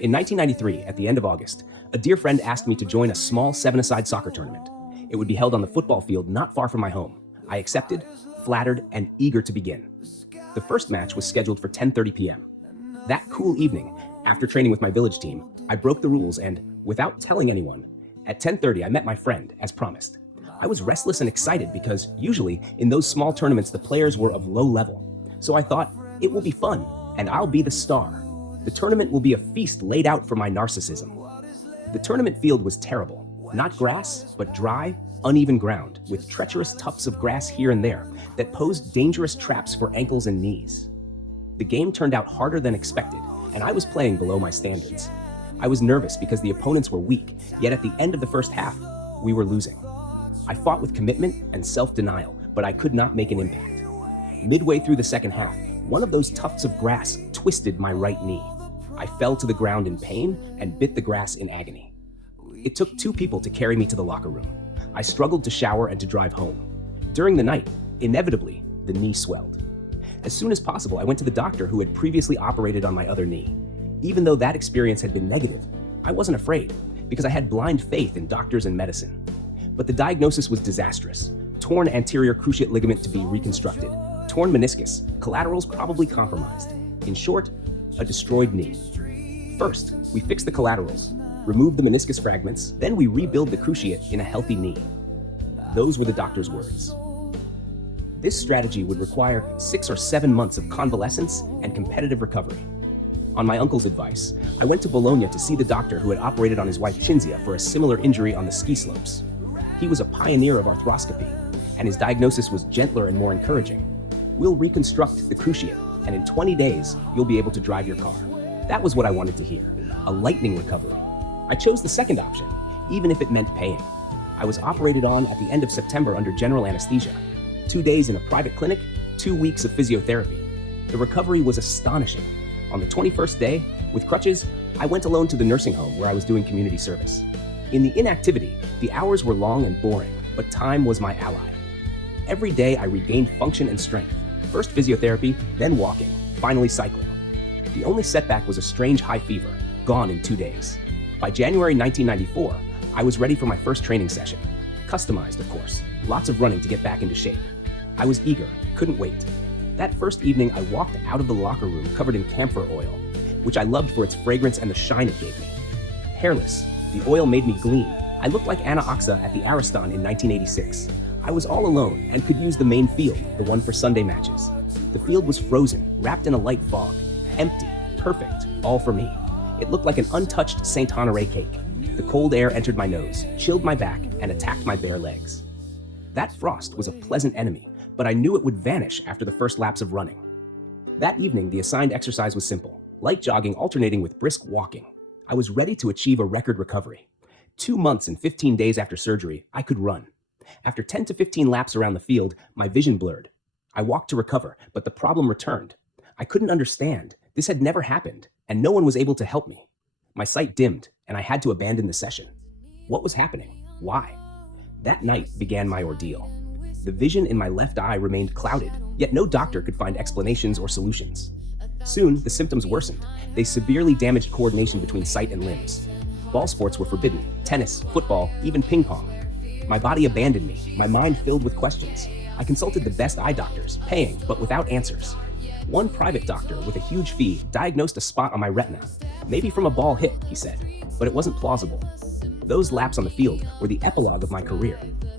In 1993, at the end of August, a dear friend asked me to join a small seven-a-side soccer tournament. It would be held on the football field not far from my home. I accepted, flattered, and eager to begin. The first match was scheduled for 10:30 p.m. That cool evening, after training with my village team, I broke the rules and, without telling anyone, at 10:30 I met my friend, as promised. I was restless and excited because, usually, in those small tournaments the players were of low level. So I thought, it will be fun, and I'll be the star. The tournament will be a feast laid out for my narcissism. The tournament field was terrible. Not grass, but dry, uneven ground, with treacherous tufts of grass here and there that posed dangerous traps for ankles and knees. The game turned out harder than expected, and I was playing below my standards. I was nervous because the opponents were weak, yet at the end of the first half, we were losing. I fought with commitment and self-denial, but I could not make an impact. Midway through the second half, one of those tufts of grass twisted my right knee. I fell to the ground in pain and bit the grass in agony. It took 2 people to carry me to the locker room. I struggled to shower and to drive home. During the night, inevitably, the knee swelled. As soon as possible, I went to the doctor who had previously operated on my other knee. Even though that experience had been negative, I wasn't afraid because I had blind faith in doctors and medicine. But the diagnosis was disastrous. Torn anterior cruciate ligament to be reconstructed, torn meniscus, collaterals probably compromised. In short, a destroyed knee. First, we fix the collaterals, remove the meniscus fragments, then we rebuild the cruciate in a healthy knee. Those were the doctor's words. This strategy would require 6 or 7 months of convalescence and competitive recovery. On my uncle's advice, I went to Bologna to see the doctor who had operated on his wife Cinzia for a similar injury on the ski slopes. He was a pioneer of arthroscopy, and his diagnosis was gentler and more encouraging. We'll reconstruct the cruciate, and in 20 days, you'll be able to drive your car. That was what I wanted to hear, a lightning recovery. I chose the second option, even if it meant paying. I was operated on at the end of September under general anesthesia. 2 days in a private clinic, 2 weeks of physiotherapy. The recovery was astonishing. On the 21st day, with crutches, I went alone to the nursing home where I was doing community service. In the inactivity, the hours were long and boring, but time was my ally. Every day I regained function and strength. First physiotherapy, then walking, finally cycling. The only setback was a strange high fever, gone in 2 days. By January 1994, I was ready for my first training session. Customized, of course, lots of running to get back into shape. I was eager, couldn't wait. That first evening, I walked out of the locker room covered in camphor oil, which I loved for its fragrance and the shine it gave me. Hairless, the oil made me gleam. I looked like Anna Oxa at the Ariston in 1986. I was all alone and could use the main field, the one for Sunday matches. The field was frozen, wrapped in a light fog. Empty, perfect, all for me. It looked like an untouched Saint Honoré cake. The cold air entered my nose, chilled my back, and attacked my bare legs. That frost was a pleasant enemy, but I knew it would vanish after the first laps of running. That evening, the assigned exercise was simple, light jogging alternating with brisk walking. I was ready to achieve a record recovery. 2 months and 15 days after surgery, I could run. After 10 to 15 laps around the field, my vision blurred. I walked to recover, but the problem returned. I couldn't understand. This had never happened, and no one was able to help me. My sight dimmed, and I had to abandon the session. What was happening? Why? That night began my ordeal. The vision in my left eye remained clouded, yet no doctor could find explanations or solutions. Soon, the symptoms worsened. They severely damaged coordination between sight and limbs. Ball sports were forbidden, tennis, football, even ping pong. My body abandoned me, my mind filled with questions. I consulted the best eye doctors, paying, but without answers. One private doctor with a huge fee diagnosed a spot on my retina. Maybe from a ball hit, he said, but it wasn't plausible. Those laps on the field were the epilogue of my career.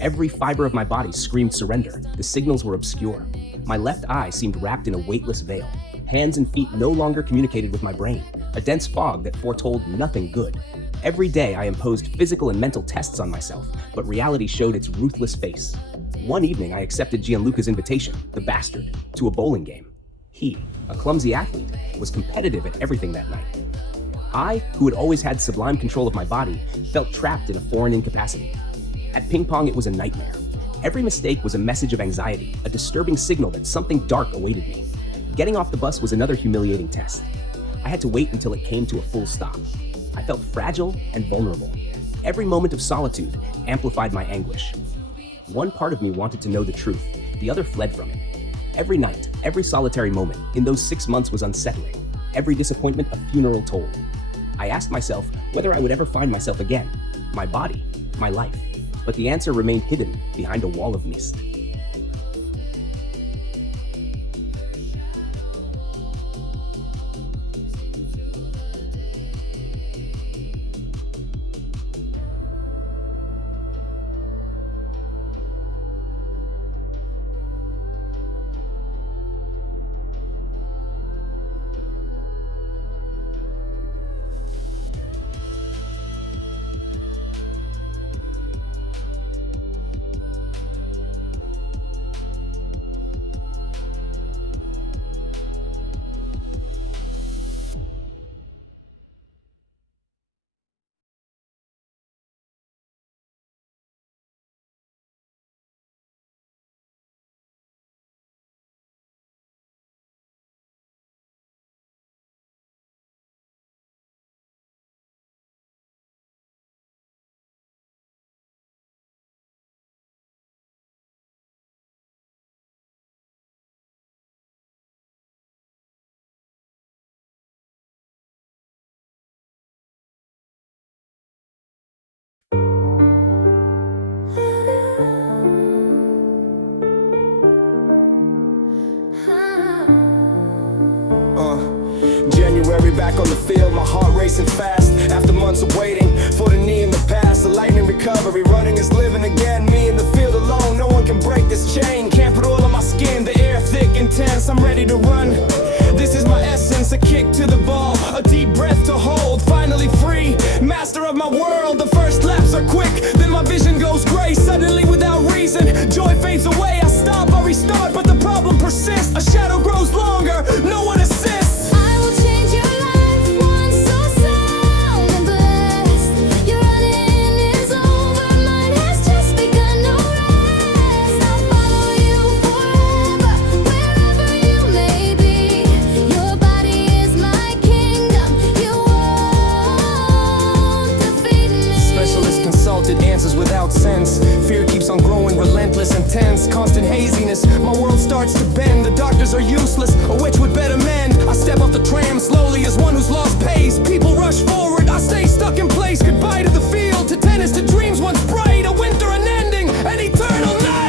Every fiber of my body screamed surrender. The signals were obscure. My left eye seemed wrapped in a weightless veil. Hands and feet no longer communicated with my brain, a dense fog that foretold nothing good. Every day I imposed physical and mental tests on myself, but reality showed its ruthless face. One evening I accepted Gianluca's invitation, the bastard, to a bowling game. He, a clumsy athlete, was competitive at everything that night. I, who had always had sublime control of my body, felt trapped in a foreign incapacity. At ping pong, it was a nightmare. Every mistake was a message of anxiety, a disturbing signal that something dark awaited me. Getting off the bus was another humiliating test. I had to wait until it came to a full stop. I felt fragile and vulnerable. Every moment of solitude amplified my anguish. One part of me wanted to know the truth, the other fled from it. Every night, every solitary moment in those 6 months was unsettling. every disappointment a funeral toll. I asked myself whether I would ever find myself again, my body, my life, but the answer remained hidden behind a wall of mist. January back on the field, my heart racing fast. After months of waiting for the knee in the past, the lightning recovery, running is living again. Me in the field alone, no one can break this chain. Can't put oil on my skin, the air thick, intense. I'm ready to run. This is my essence, a kick to the ball, a deep breath to hold. Finally free, master of my world. The first laps are quick, then my vision goes gray. Suddenly without reason, joy fades away. I stop, I restart, but the problem persists. A shadow grows longer, no one assists. Without sense, fear keeps on growing, relentless, intense, constant haziness. My world starts to bend, the doctors are useless, a witch would better mend. I step off the tram slowly as one who's lost pace. People rush forward, I stay stuck in place. Goodbye to the field, to tennis, to dreams once bright. A winter unending, an eternal night.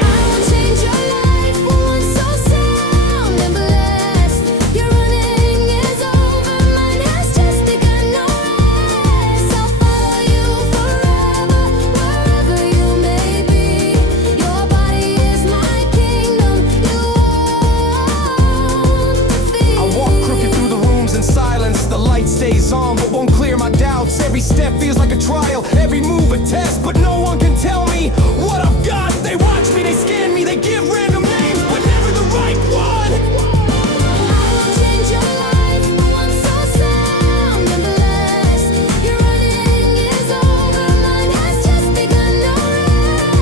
Stays on, but won't clear my doubts. Every step feels like a trial, every move a test, but no one can tell me what I've got. They watch me, they scan me, they give random names, but never the right one. I will change your life, one so sound and blessed. Your running is over, mine has just begun. No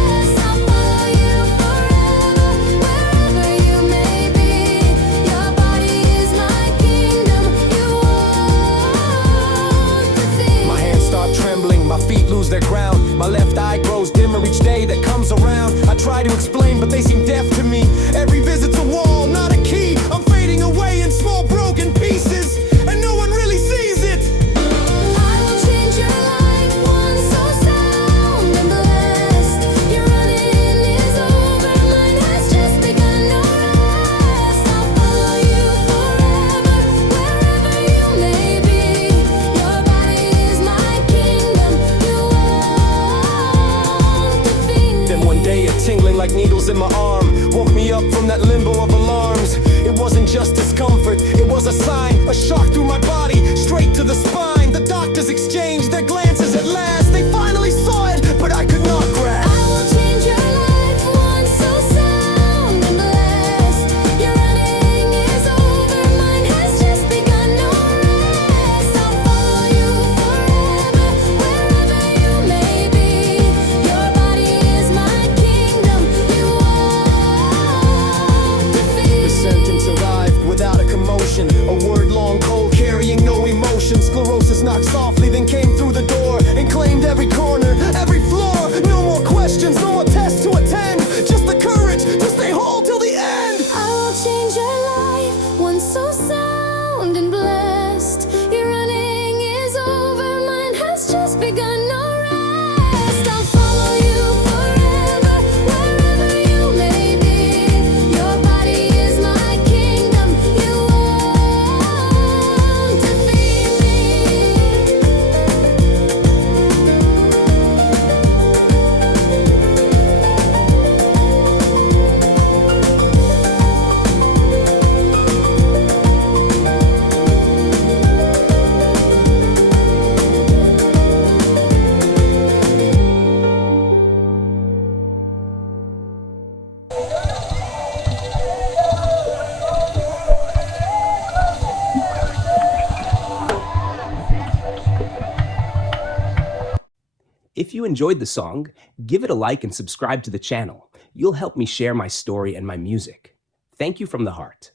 rest, I'll follow you forever, wherever you may be. Your body is my kingdom, trembling, my feet lose their ground. My left eye grows dimmer each day that comes around. I try to explain, but they seem deaf to me. Every visit's a wall, not a key. I'm fading away in small broken pieces, and no one really sees it. I will change your life, one so sound and blessed. Your running is over, mine has just begun. No rest, I'll follow you forever, wherever you may be. Your body is my kingdom, you won't defeat. Then one day a tingling like needles in my arm woke me up from that limbo of alarms. It wasn't just discomfort, it was a sign, a shock through my body, straight to the spine. The doctors exchanged their glances at last. They finally saw it, but I could not grasp. I will change your life, one so sound and blessed. Your running is over, mine has just begun. No rest, I'll follow you forever, wherever you may be. Your body is my kingdom, you won't defeat. The sentence arrived without a commotion, a word long cold, carrying no emotion. Sclerosis knocked softly, then came through the door and claimed If you enjoyed the song, give it a like and subscribe to the channel. You'll help me share my story and my music. Thank you from the heart.